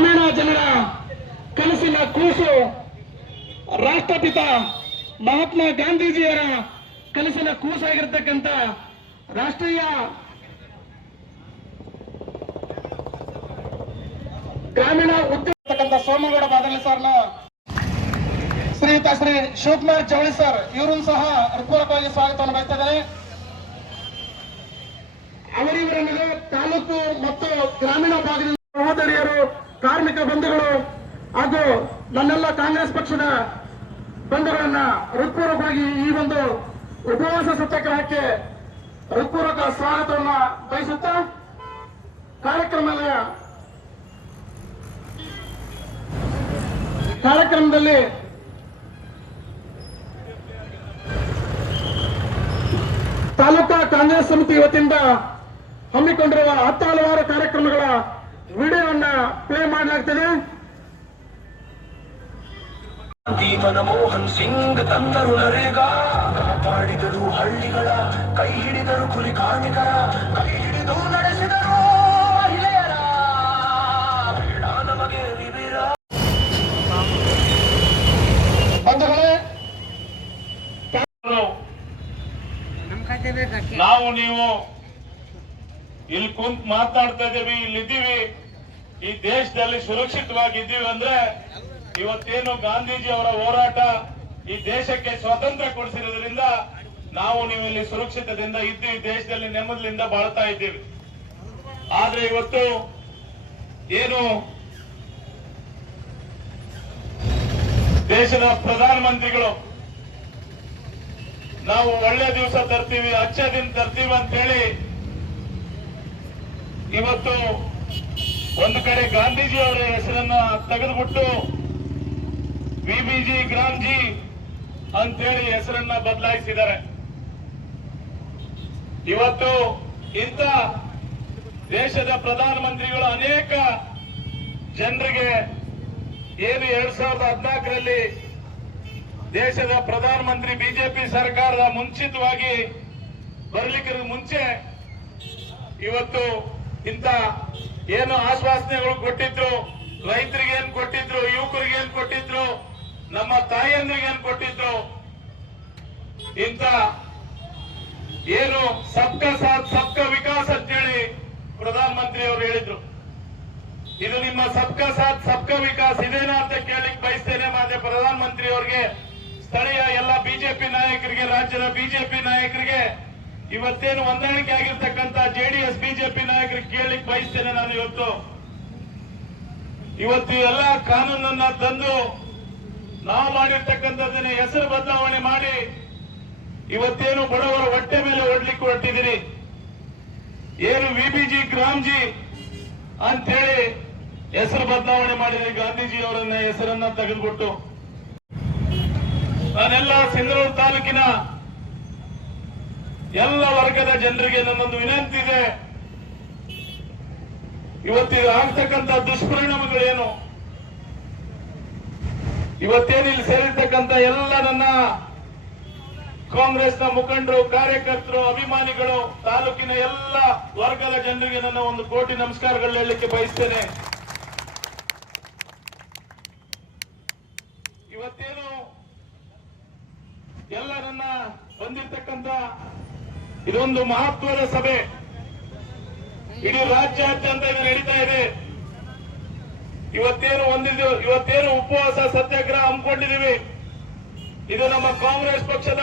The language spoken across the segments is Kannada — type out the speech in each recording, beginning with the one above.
ಗ್ರಾಮೀಣ ಜನರ ಕನಸಿನ ಕೂಸು ರಾಷ್ಟ್ರಪಿತ ಮಹಾತ್ಮ ಗಾಂಧೀಜಿಯವರ ಕನಸಿನ ಕೂಸಾಗಿರ್ತಕ್ಕಂಥ ರಾಷ್ಟ್ರೀಯ ಗ್ರಾಮೀಣ ಉದ್ಯೋಗ ಸೋಮಗೌಡ ಬಾದಲಿ ಸರ್ನ ಶ್ರೀಯುತ ಶ್ರೀ ಶಿವಕುಮಾರ್ ಚೌಳಿ ಸರ್ ಇವರನ್ನು ಸಹ ಹೃತ್ಪೂರ್ವಕವಾಗಿ ಸ್ವಾಗತವನ್ನು ಬಯಸ್ತಿದ್ದಾರೆ ಅವರಿವರನ್ನು ತಾಲೂಕು ಮತ್ತು ಗ್ರಾಮೀಣ ಭಾಗದ ಸಹೋದರಿಯರು ಕಾರ್ಮಿಕ ಬಂಧುಗಳು ಹಾಗೂ ನನ್ನೆಲ್ಲ ಕಾಂಗ್ರೆಸ್ ಪಕ್ಷದ ಬಂಧುಗಳನ್ನ ಹೃತ್ಪೂರ್ವಕವಾಗಿ ಈ ಒಂದು ಉಪವಾಸ ಸತ್ಯಾಗ್ರಹಕ್ಕೆ ಹೃತ್ಪೂರ್ವಕ ಸ್ವಾಗತವನ್ನ ಬಯಸುತ್ತಾ ಕಾರ್ಯಕ್ರಮದ ಕಾರ್ಯಕ್ರಮದಲ್ಲಿ ತಾಲೂಕಾ ಕಾಂಗ್ರೆಸ್ ಸಮಿತಿ ವತಿಯಿಂದ ಹಮ್ಮಿಕೊಂಡಿರುವ ಹತ್ತು ಹಲವಾರು ಕಾರ್ಯಕ್ರಮಗಳ ವಿಡಿಯೋವನ್ನ ಪ್ಲೇ ಮಾಡಲಾಗ್ತದೆ. ದೀಪನ ಮೋಹನ್ ಸಿಂಗ್ ತಂದರು ನರೇಗಾ. ಮಾಡಿದರು ಹಳ್ಳಿಗಳ ಕೈ ಹಿಡಿದರು ಕುಲಿ ಕಾರ್ಮಿಕರ ಕೈ ಹಿಡಿದು ನಡೆಸಿದರು ಮಹಿಳೆಯರ ಬೇಡ ನಮಗೆ ವಿವಿರ ಬಂಧುಗಳೇ ನಾವು ನೀವು ಇಲ್ಲಿ ಕುಂತ್ ಮಾತಾಡ್ತಾ ಇದೀವಿ, ಇಲ್ಲಿದ್ದೀವಿ. ಈ ದೇಶದಲ್ಲಿ ಸುರಕ್ಷಿತವಾಗಿದ್ದೀವಿ ಅಂದ್ರೆ ಇವತ್ತೇನು ಗಾಂಧೀಜಿ ಅವರ ಹೋರಾಟ ಈ ದೇಶಕ್ಕೆ ಸ್ವಾತಂತ್ರ್ಯ ಕೊಡಿಸಿರೋದ್ರಿಂದ ನಾವು ನೀವು ಇಲ್ಲಿ ಸುರಕ್ಷಿತದಿಂದ ಇದ್ದು ಈ ದೇಶದಲ್ಲಿ ನೆಮ್ಮದಿಯಿಂದ ಬಾಳ್ತಾ ಇದ್ದೀವಿ. ಆದ್ರೆ ಇವತ್ತು ಏನು ದೇಶದ ಪ್ರಧಾನಮಂತ್ರಿಗಳು, ನಾವು ಒಳ್ಳೆ ದಿವಸ ತರ್ತೀವಿ, ಅಚ್ಚ ದಿನ ತರ್ತೀವಿ ಅಂತ ಹೇಳಿ ಇವತ್ತು ಒಂದು ಕಡೆ ಗಾಂಧೀಜಿ ಅವರ ಹೆಸರನ್ನ ತೆಗೆದುಬಿಟ್ಟು ವಿಬಿಜಿ ಗ್ರಾಮ್ಜಿ ಅಂತೇಳಿ ಹೆಸರನ್ನ ಬದಲಾಯಿಸಿದ್ದಾರೆ. ಇವತ್ತು ಇಂಥ ದೇಶದ ಪ್ರಧಾನಮಂತ್ರಿಗಳು ಅನೇಕ ಜನರಿಗೆ ಏನು ಎರಡ್ ಸಾವಿರದ ಹದಿನಾಲ್ಕರಲ್ಲಿ ದೇಶದ ಪ್ರಧಾನಮಂತ್ರಿ ಬಿಜೆಪಿ ಸರ್ಕಾರದ ಮುಂಚಿತವಾಗಿ ಬರ್ಲಿಕ್ಕೆ ಮುಂಚೆ ಇವತ್ತು ಇಂತ ಏನು ಆಶ್ವಾಸನೆಗಳು ಕೊಟ್ಟಿದ್ರು, ರೈತರಿಗೆ ಏನ್ ಕೊಟ್ಟಿದ್ರು, ಯುವಕರಿಗೆ ಏನ್ ಕೊಟ್ಟಿದ್ರು, ನಮ್ಮ ತಾಯಿಯಂದ್ರಿಗೆ ಏನ್ ಕೊಟ್ಟಿದ್ರು, ಇಂತ ಏನು ಸಬ್ಕ ಸಾಥ್, ಸಬ್ಕ ವಿಕಾಸ್ ಅಂತೇಳಿ ಪ್ರಧಾನಮಂತ್ರಿ ಅವರು ಹೇಳಿದ್ರು. ಇದು ನಿಮ್ಮ ಸಬ್ಕ ಸಾಥ್, ಸಬ್ಕ ವಿಕಾಸ್ ಇದೇನಾ ಅಂತ ಕೇಳಿಕ್ ಬಯಸ್ತೇನೆ ಮಾನ್ಯ ಪ್ರಧಾನಮಂತ್ರಿ ಅವರಿಗೆ, ಸ್ಥಳೀಯ ಎಲ್ಲ ಬಿಜೆಪಿ ನಾಯಕರಿಗೆ, ರಾಜ್ಯದ ಬಿಜೆಪಿ ನಾಯಕರಿಗೆ ಇವತ್ತೇನು ಹೊಂದಾಣಿಕೆ ಆಗಿರ್ತಕ್ಕಂತ ಜೆಡಿಎಸ್, ಬಿಜೆಪಿ ನಾಯಕರಿಗೆ ಕೇಳಲಿಕ್ಕೆ ಬಯಸ್ತೇನೆ ನಾನು ಇವತ್ತು. ಇವತ್ತು ಎಲ್ಲ ಕಾನೂನನ್ನ ತಂದು ನಾವು ಮಾಡಿರ್ತಕ್ಕಂಥದ್ದನ್ನ ಹೆಸರು ಬದಲಾವಣೆ ಮಾಡಿ ಇವತ್ತೇನು ಬಡವರ ಹೊಟ್ಟೆ ಮೇಲೆ ಹೊಡ್ಲಿಕ್ಕೆ ಹೊರಟಿದ್ದೀರಿ. ಏನು ವಿಬಿಜಿ ಗ್ರಾಮ್ಜಿ ಅಂತೇಳಿ ಹೆಸರು ಬದಲಾವಣೆ ಮಾಡಿದ್ರಿ ಗಾಂಧೀಜಿ ಅವರನ್ನ ಹೆಸರನ್ನ ತೆಗೆದುಕೊಟ್ಟು ನಾನೆಲ್ಲ ಸಿಂಧನೂರು ತಾಲೂಕಿನ ಎಲ್ಲ ವರ್ಗದ ಜನರಿಗೆ ನನ್ನೊಂದು ವಿನಂತಿ ಇದೆ. ಇವತ್ತಿ ಆಗ್ತಕ್ಕಂಥ ದುಷ್ಪರಿಣಾಮಗಳೇನು ಇವತ್ತೇನು ಇಲ್ಲಿ ಸೇರಿರ್ತಕ್ಕಂಥ ಎಲ್ಲ ನನ್ನ ಕಾಂಗ್ರೆಸ್ನ ಮುಖಂಡರು, ಕಾರ್ಯಕರ್ತರು, ಅಭಿಮಾನಿಗಳು, ತಾಲೂಕಿನ ಎಲ್ಲ ವರ್ಗದ ಜನರಿಗೆ ನನ್ನ ಒಂದು ಕೋಟಿ ನಮಸ್ಕಾರಗಳು ಹೇಳಲಿಕ್ಕೆ ಬಯಸ್ತೇನೆ ಇವತ್ತೇನು ಎಲ್ಲ ನನ್ನ ಬಂದಿರ್ತಕ್ಕಂಥ ಇದೊಂದು ಮಹತ್ವದ ಸಭೆ. ಇಡೀ ರಾಜ್ಯಾದ್ಯಂತ ಇದು ನಡೀತಾ ಇದೆ. ಇವತ್ತೇನು ಒಂದಿದ್ದು ಇವತ್ತೇನು ಉಪವಾಸ, ಸತ್ಯಾಗ್ರಹ ಹಮ್ಮಿಕೊಂಡಿದೀವಿ ಇದು ನಮ್ಮ ಕಾಂಗ್ರೆಸ್ ಪಕ್ಷದ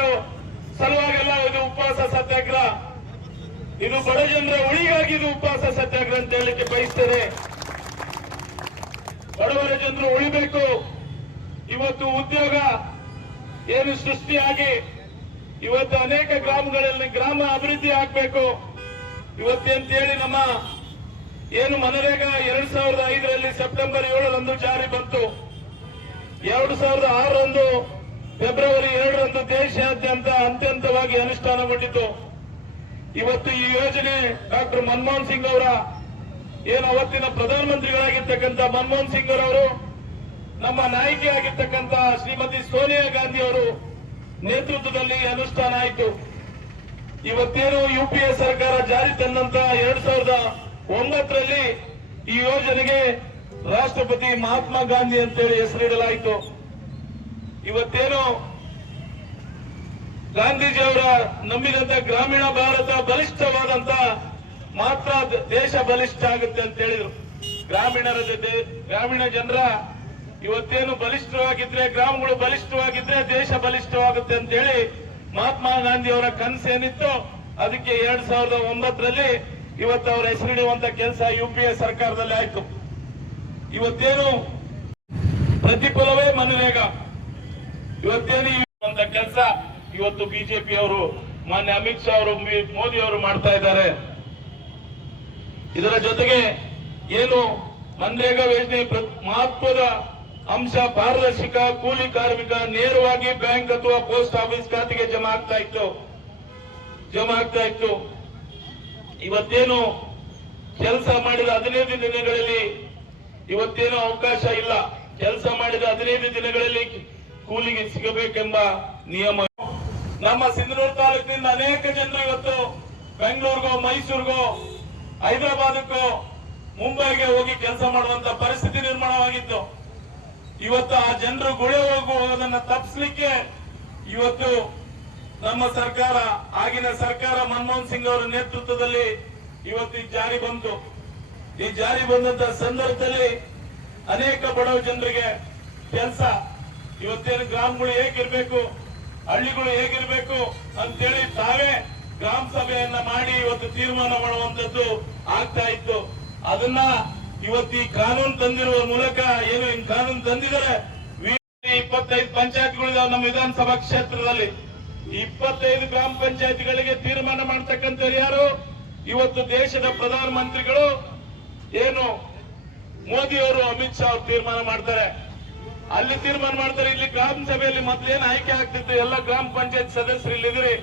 ಸಲುವಾಗೆಲ್ಲ, ಇದು ಉಪವಾಸ, ಸತ್ಯಾಗ್ರಹ. ಇದು ಬಡ ಜನರ ಉಳಿಗಾಗಿ ಇದು ಉಪವಾಸ, ಸತ್ಯಾಗ್ರಹ ಅಂತ ಹೇಳಲಿಕ್ಕೆ ಬಯಸ್ತೇನೆ. ಬಡವರ ಜನರು ಉಳಿಬೇಕು. ಇವತ್ತು ಉದ್ಯೋಗ ಏನು ಸೃಷ್ಟಿಯಾಗಿ ಇವತ್ತು ಅನೇಕ ಗ್ರಾಮಗಳಲ್ಲಿ ಗ್ರಾಮ ಅಭಿವೃದ್ಧಿ ಆಗ್ಬೇಕು. ಇವತ್ತೇಂತೇಳಿ ನಮ್ಮ ಏನು ಮನರೇಗಾ ಎರಡ್ ಸಾವಿರದ ಐದರಲ್ಲಿ ಸೆಪ್ಟೆಂಬರ್ ಏಳರಂದು ಜಾರಿ ಬಂತು. ಎರಡು ಸಾವಿರದ ಆರರಂದು ಫೆಬ್ರವರಿ ಎರಡರಂದು ದೇಶಾದ್ಯಂತ ಅತ್ಯಂತವಾಗಿ ಅನುಷ್ಠಾನಗೊಂಡಿತು. ಇವತ್ತು ಈ ಯೋಜನೆ ಡಾಕ್ಟರ್ ಮನಮೋಹನ್ ಸಿಂಗ್ ಅವರ ಏನು ಅವತ್ತಿನ ಪ್ರಧಾನಮಂತ್ರಿಗಳಾಗಿರ್ತಕ್ಕಂಥ ಮನಮೋಹನ್ ಸಿಂಗ್ ಅವರು ನಮ್ಮ ನಾಯಕಿ ಆಗಿರ್ತಕ್ಕಂಥ ಶ್ರೀಮತಿ ಸೋನಿಯಾ ಗಾಂಧಿ ಅವರು ನೇತೃತ್ವದಲ್ಲಿ ಅನುಷ್ಠಾನ ಆಯಿತು. ಇವತ್ತೇನು ಯು ಪಿ ಎ ಸರ್ಕಾರ ಜಾರಿ ತಂದಂತ ಎರಡ್ ಸಾವಿರದ ಒಂಬತ್ತರಲ್ಲಿ ಈ ಯೋಜನೆಗೆ ರಾಷ್ಟ್ರಪತಿ ಮಹಾತ್ಮ ಗಾಂಧಿ ಅಂತೇಳಿ ಹೆಸರಿಡಲಾಯಿತು ಇವತ್ತೇನು ಗಾಂಧೀಜಿಯವರ ನಂಬಿದಂತ ಗ್ರಾಮೀಣ ಭಾರತ ಬಲಿಷ್ಠವಾದಂತ ಮಾತ್ರ ದೇಶ ಬಲಿಷ್ಠ ಆಗುತ್ತೆ ಅಂತ ಹೇಳಿದ್ರು. ಗ್ರಾಮೀಣರ ಜೊತೆ, ಗ್ರಾಮೀಣ ಜನರ ಇವತ್ತೇನು ಬಲಿಷ್ಠವಾಗಿದ್ರೆ, ಗ್ರಾಮಗಳು ಬಲಿಷ್ಠವಾಗಿದ್ರೆ ದೇಶ ಬಲಿಷ್ಠವಾಗುತ್ತೆ ಅಂತ ಹೇಳಿ ಮಹಾತ್ಮ ಗಾಂಧಿ ಅವರ ಕನಸೇನಿತ್ತು ಅದಕ್ಕೆ ಎರಡ್ ಸಾವಿರದ ಒಂಬತ್ತರಲ್ಲಿ ಇವತ್ತು ಅವರ ಹೆಸರಿಡುವಂತ ಕೆಲಸ ಯುಪಿಎ ಸರ್ಕಾರದಲ್ಲಿ ಆಯ್ತು. ಇವತ್ತೇನು ಪ್ರತಿಫಲವೇ ಮನರೇಗಾ. ಇವತ್ತೇನು ಕೆಲಸ ಇವತ್ತು ಬಿಜೆಪಿ ಅವರು, ಮಾನ್ಯ ಅಮಿತ್ ಶಾ ಅವರು ಮೋದಿ ಅವರು ಮಾಡ್ತಾ ಇದ್ದಾರೆ. ಇದರ ಜೊತೆಗೆ ಏನು ಮನ್ರೇಗಾ ಯೋಜನೆ ಮಹತ್ವದ ಅಂಶ ಪಾರದರ್ಶಕ, ಕೂಲಿ ಕಾರ್ಮಿಕ ನೇರವಾಗಿ ಬ್ಯಾಂಕ್ ಅಥವಾ ಪೋಸ್ಟ್ ಆಫೀಸ್ ಖಾತೆಗೆ ಜಮಾ ಆಗ್ತಾ ಇತ್ತು. ಜಮಾ ಆಗ್ತಾ ಇತ್ತು. ಇವತ್ತೇನು ಕೆಲಸ ಮಾಡಿದ ಹದಿನೈದು ದಿನಗಳಲ್ಲಿ ಇವತ್ತೇನು ಅವಕಾಶ ಇಲ್ಲ. ಕೆಲಸ ಮಾಡಿದ ಹದಿನೈದು ದಿನಗಳಲ್ಲಿ ಕೂಲಿಗೆ ಸಿಗಬೇಕೆಂಬ ನಿಯಮ. ನಮ್ಮ ಸಿಂಧನೂರು ತಾಲೂಕಿನಿಂದ ಅನೇಕ ಜನರು ಇವತ್ತು ಬೆಂಗಳೂರಿಗೋ, ಮೈಸೂರಿಗೋ ಹೈದರಾಬಾದಕ್ಕೋ ಮುಂಬೈಗೆ ಹೋಗಿ ಕೆಲಸ ಮಾಡುವಂತ ಪರಿಸ್ಥಿತಿ ನಿರ್ಮಾಣವಾಗಿತ್ತು. ಇವತ್ತು ಆ ಜನರು ಗುಳೆ ಹೋಗುವುದನ್ನು ತಪ್ಪಿಸ್ಲಿಕ್ಕೆ ಇವತ್ತು ನಮ್ಮ ಸರ್ಕಾರ, ಆಗಿನ ಸರ್ಕಾರ ಮನಮೋಹನ್ ಸಿಂಗ್ ಅವರ ನೇತೃತ್ವದಲ್ಲಿ ಇವತ್ತು ಈ ಜಾರಿ ಬಂತು. ಈ ಜಾರಿ ಬಂದಂತ ಸಂದರ್ಭದಲ್ಲಿ ಅನೇಕ ಬಡವ ಜನರಿಗೆ ಕೆಲಸ. ಇವತ್ತೇನು ಗ್ರಾಮಗಳು ಹೇಗಿರ್ಬೇಕು, ಹಳ್ಳಿಗಳು ಹೇಗಿರ್ಬೇಕು ಅಂತೇಳಿ ತಾವೇ ಗ್ರಾಮ ಸಭೆಯನ್ನ ಮಾಡಿ ಇವತ್ತು ತೀರ್ಮಾನ ಮಾಡುವಂತದ್ದು ಆಗ್ತಾ ಇತ್ತು. ಅದನ್ನ ಇವತ್ತು ಈ ಕಾನೂನು ತಂದಿರುವ ಮೂಲಕ ಏನು ಈ ಕಾನೂನು ತಂದಿದ್ದಾರೆ? ಇಪ್ಪತ್ತೈದು ಪಂಚಾಯತ್ಗಳಿದಾವೆ ನಮ್ಮ ವಿಧಾನಸಭಾ ಕ್ಷೇತ್ರದಲ್ಲಿ. ಇಪ್ಪತ್ತೈದು ಗ್ರಾಮ ಪಂಚಾಯತ್ಗಳಿಗೆ ತೀರ್ಮಾನ ಮಾಡ್ತಕ್ಕಂಥವ್ರು ಯಾರು? ಇವತ್ತು ದೇಶದ ಪ್ರಧಾನ ಮಂತ್ರಿಗಳು. ಏನು? ಮೋದಿ ಅವರು, ಅಮಿತ್ ಶಾ ಅವರು ತೀರ್ಮಾನ ಮಾಡ್ತಾರೆ. ಅಲ್ಲಿ ತೀರ್ಮಾನ ಮಾಡ್ತಾರೆ. ಇಲ್ಲಿ ಗ್ರಾಮ ಸಭೆಯಲ್ಲಿ ಮೊದ್ಲೇನ್ ಆಯ್ಕೆ ಆಗ್ತಿತ್ತು? ಎಲ್ಲ ಗ್ರಾಮ ಪಂಚಾಯತ್ ಸದಸ್ಯರು ಇಲ್ಲಿದ್ರಿ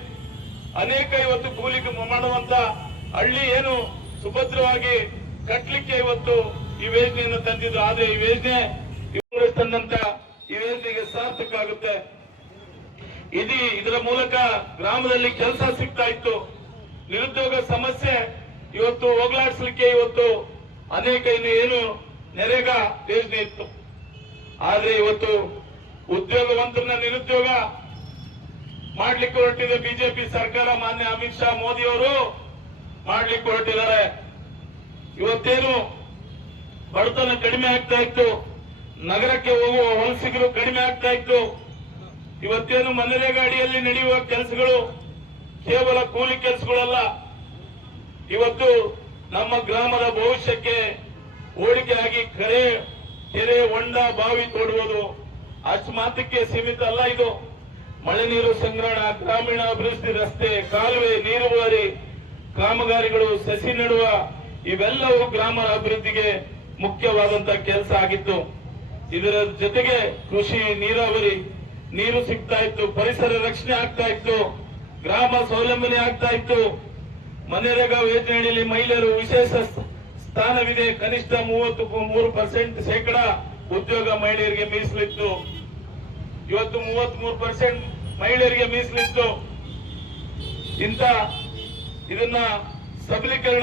ಅನೇಕ ಇವತ್ತು ಕೂಲಿ ಮಾಡುವಂತ ಹಳ್ಳಿ ಏನು ಸುಭದ್ರವಾಗಿ ಕಟ್ಲಿಕ್ಕೆ ಇವತ್ತು ಈ ಯೋಜನೆಯನ್ನು ತಂದಿದ್ದು. ಆದ್ರೆ ಈ ಯೋಜನೆ ತಂದಂತ ಈ ಯೋಜನೆಗೆ ಸಾರ್ಥಕ ಆಗುತ್ತೆ. ಇದು ಇದರ ಮೂಲಕ ಗ್ರಾಮದಲ್ಲಿ ಕೆಲಸ ಸಿಗ್ತಾ ಇತ್ತು. ನಿರುದ್ಯೋಗ ಸಮಸ್ಯೆ ಇವತ್ತು ಹೋಗ್ಲಾಡ್ಸ್ಲಿಕ್ಕೆ ಇವತ್ತು ಅನೇಕ ಇನ್ನು ಏನು ನೆರೆಗ ಯೋಜನೆ ಇತ್ತು. ಆದ್ರೆ ಇವತ್ತು ಉದ್ಯೋಗವಂತರನ್ನ ನಿರುದ್ಯೋಗ ಮಾಡ್ಲಿಕ್ಕೆ ಹೊರಟಿದೆ ಬಿಜೆಪಿ ಸರ್ಕಾರ. ಮಾನ್ಯ ಅಮಿತ್ ಶಾ ಮೋದಿ ಅವರು ಮಾಡ್ಲಿಕ್ಕೆ ಹೊರಟಿದ್ದಾರೆ. ಇವತ್ತೇನು ಬಡತನ ಕಡಿಮೆ ಆಗ್ತಾ ಇತ್ತು, ನಗರಕ್ಕೆ ಹೋಗುವ ವಲಸಿಗರು ಕಡಿಮೆ ಆಗ್ತಾ ಇತ್ತು. ಇವತ್ತೇನು ಮನರೇಗಾ ಅಡಿಯಲ್ಲಿ ನಡೆಯುವ ಕೆಲಸಗಳು ಕೇವಲ ಕೂಲಿ ಕೆಲಸಗಳಲ್ಲ. ಇವತ್ತು ನಮ್ಮ ಗ್ರಾಮದ ಭವಿಷ್ಯಕ್ಕೆ ಹೋಳಿಕೆ ಆಗಿ ಕರೆ ಕೆರೆ ಹೊಂಡ, ಬಾವಿ ತೋಡುವುದು ಅಷ್ಟು ಮಾತಕ್ಕೆ ಸೀಮಿತ ಅಲ್ಲ ಇದು. ಮಳೆ ನೀರು ಸಂಗ್ರಹಣ ಗ್ರಾಮೀಣ ಅಭಿವೃದ್ಧಿ ರಸ್ತೆ, ಕಾಲುವೆ, ನೀರುವರಿ, ಕಾಮಗಾರಿಗಳು ಸಸಿ ನೆಡುವ ಇವೆಲ್ಲವೂ ಗ್ರಾಮರ ಅಭಿವೃದ್ಧಿಗೆ ಮುಖ್ಯವಾದಂತ ಕೆಲಸ ಆಗಿತ್ತು. ಇದರ ಜೊತೆಗೆ ಕೃಷಿ, ನೀರಾವರಿ, ನೀರು ಸಿಗ್ತಾ ಇತ್ತು, ಪರಿಸರ ರಕ್ಷಣೆ ಆಗ್ತಾ ಇತ್ತು, ಗ್ರಾಮ ಸ್ವಾವಲಂಬನೆ ಆಗ್ತಾ ಇತ್ತು. ಮನರೇಗಾ ಯೋಜನೆಯಲ್ಲಿ ಮಹಿಳೆಯರು ವಿಶೇಷ ಸ್ಥಾನವಿದೆ. ಕನಿಷ್ಠ ಮೂವತ್ತು ಮೂರು ಪರ್ಸೆಂಟ್ ಶೇಕಡ ಉದ್ಯೋಗ ಮಹಿಳೆಯರಿಗೆ ಮೀಸಲಿತ್ತು. ಇವತ್ತು ಮೂವತ್ತ್ ಮೂರು ಪರ್ಸೆಂಟ್ ಮಹಿಳೆಯರಿಗೆ ಮೀಸಲಿತ್ತು. ಇಂತ ಇದನ್ನ ಸಬಲೀಕರಣ